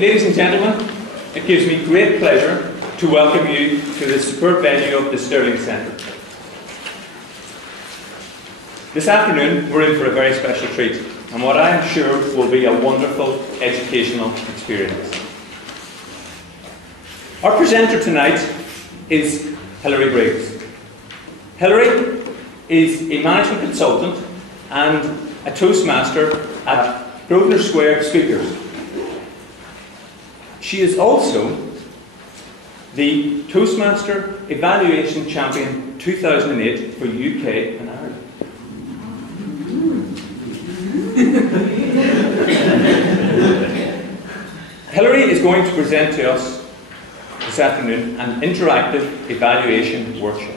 ladies and gentlemen, it gives me great pleasure to welcome you to the superb venue of the Stirling Centre. This afternoon we're in for a very special treat, and what I am sure will be a wonderful educational experience. Our presenter tonight is Hilary Briggs. Hilary is a management consultant and a Toastmaster at Grosvenor Square Speakers. She is also the Toastmaster Evaluation Champion 2008 for UK and Ireland. Hilary is going to present to us this afternoon an interactive evaluation workshop.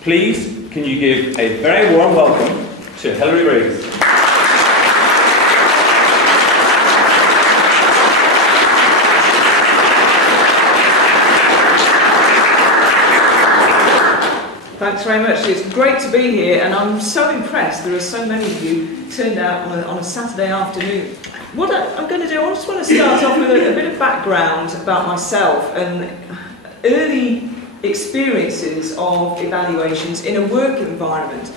Please, can you give a very warm welcome to Hilary Briggs. Thanks very much. It's great to be here, and I'm so impressed there are so many of you turned out on a Saturday afternoon. What I'm going to do, I just want to start off with a bit of background about myself and early experiences of evaluations in a work environment.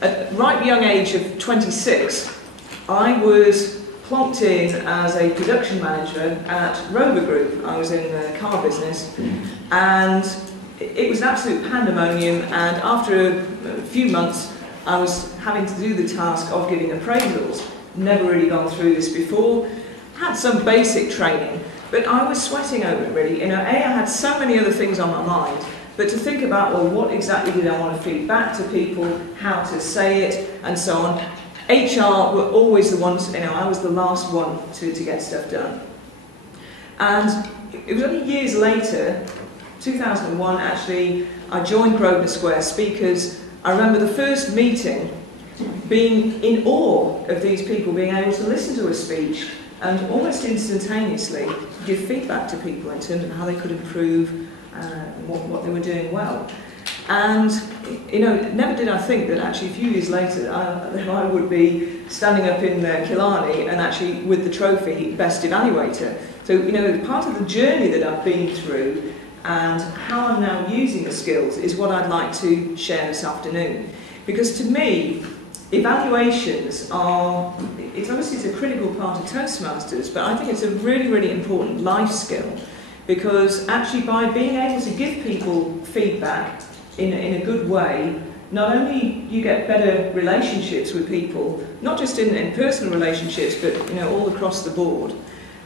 At the ripe young age of 26, I was plonked in as a production manager at Rover Group. I was in the car business, and it was an absolute pandemonium, and after a few months I was having to do the task of giving appraisals. Never really gone through this before, had some basic training, but I was sweating over it really. I had so many other things on my mind, but to think about, well, what exactly did I want to feed back to people, how to say it, and so on. HR were always the ones, I was the last one to get stuff done. And it was only years later, 2001 actually, I joined Grosvenor Square Speakers. I remember the first meeting being in awe of these people being able to listen to a speech and almost instantaneously give feedback to people in terms of how they could improve what they were doing well. And never did I think that actually a few years later I would be standing up in Killarney and actually with the trophy Best Evaluator. So part of the journey that I've been through and how I'm now using the skills is what I'd like to share this afternoon. Because to me, evaluations are, it's a critical part of Toastmasters, but I think it's a really, really important life skill, because actually by being able to give people feedback in a good way, not only you get better relationships with people, not just in personal relationships, but all across the board.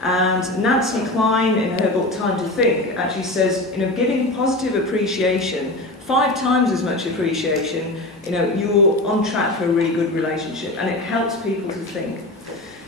And Nancy Klein, in her book Time to Think, actually says, giving positive appreciation, 5 times as much appreciation, you're on track for a really good relationship, and it helps people to think.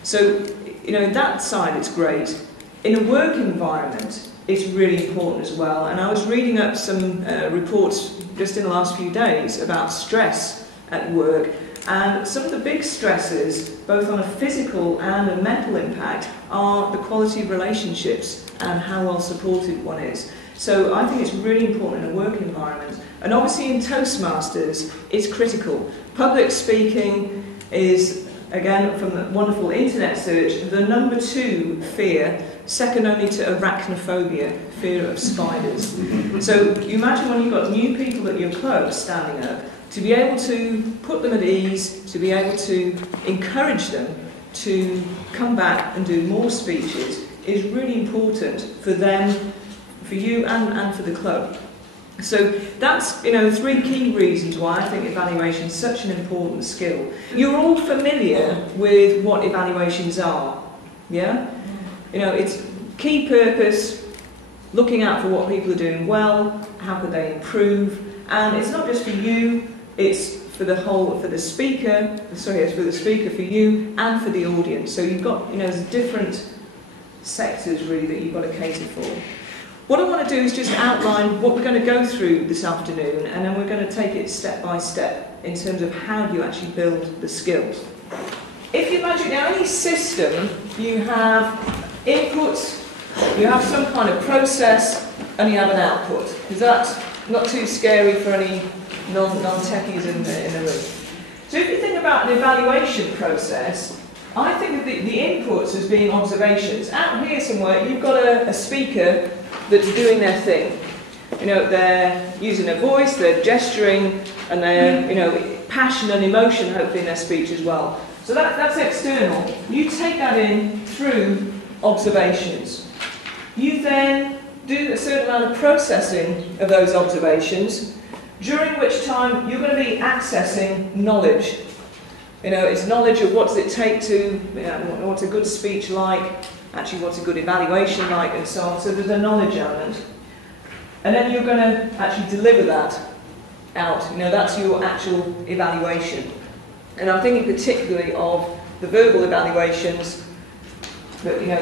So, that side, it's great. In a work environment, it's really important as well. And I was reading up some reports just in the last few days about stress at work. And some of the big stresses, both on a physical and a mental impact, are the quality of relationships and how well supported one is. So I think it's really important in a work environment. And obviously in Toastmasters, it's critical. Public speaking is, again, from the wonderful internet search, the #2 fear, second only to arachnophobia, fear of spiders. So you imagine when you've got new people at your club standing up, to be able to put them at ease, to be able to encourage them to come back and do more speeches is really important for them, for you and for the club. So that's 3 key reasons why I think evaluation is such an important skill. You're all familiar with what evaluations are, yeah? It's key purpose, looking out for what people are doing well, how could they improve, and it's not just for you, it's for the speaker, for you and for the audience. So you've got, there's different sectors really that you've got to cater for. What I want to do is just outline what we're going to go through this afternoon, and then we're going to take it step by step in terms of how you actually build the skills. If you imagine any system, you have input, you have some kind of process, and you have an output. Is that not too scary for any non-techies in the room? So if you think about an evaluation process, I think of the inputs as being observations. Out here somewhere, you've got a speaker that's doing their thing. You know, they're using their voice, they're gesturing, and they're, you know, passion and emotion hopefully in their speech as well. So that's external. You take that in through observations. You then do a certain amount of processing of those observations, during which time you're going to be accessing knowledge. You know, it's knowledge of what does it take to, you know, what's a good speech like, actually what's a good evaluation like, and so on. So there's a knowledge element. And then you're going to actually deliver that out. You know, that's your actual evaluation. And I'm thinking particularly of the verbal evaluations, but you know,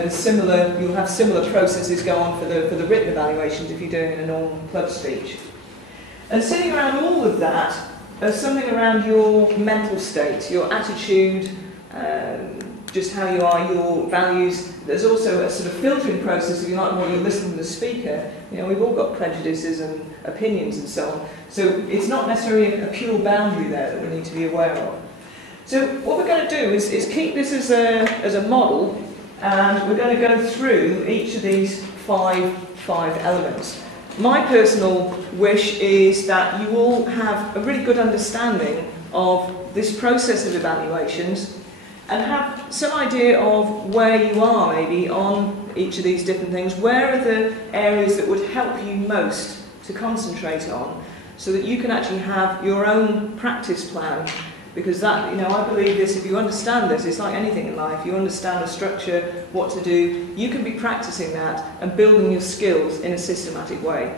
you'll have similar processes go on for the written evaluations if you're doing a normal club speech. And sitting around all of that, there's something around your mental state, your attitude, just how you are, your values. There's also a sort of filtering process, if you like, while you're listening to the speaker. You know, we've all got prejudices and opinions and so on. So it's not necessarily a pure boundary there that we need to be aware of. So what we're going to do is keep this as a model, and we're going to go through each of these five elements. My personal wish is that you all have a really good understanding of this process of evaluations and have some idea of where you are maybe on each of these different things. Where are the areas that would help you most to concentrate on, so that you can actually have your own practice plan? Because that, you know, I believe this, if you understand this, it's like anything in life. You understand the structure, what to do, you can be practicing that and building your skills in a systematic way.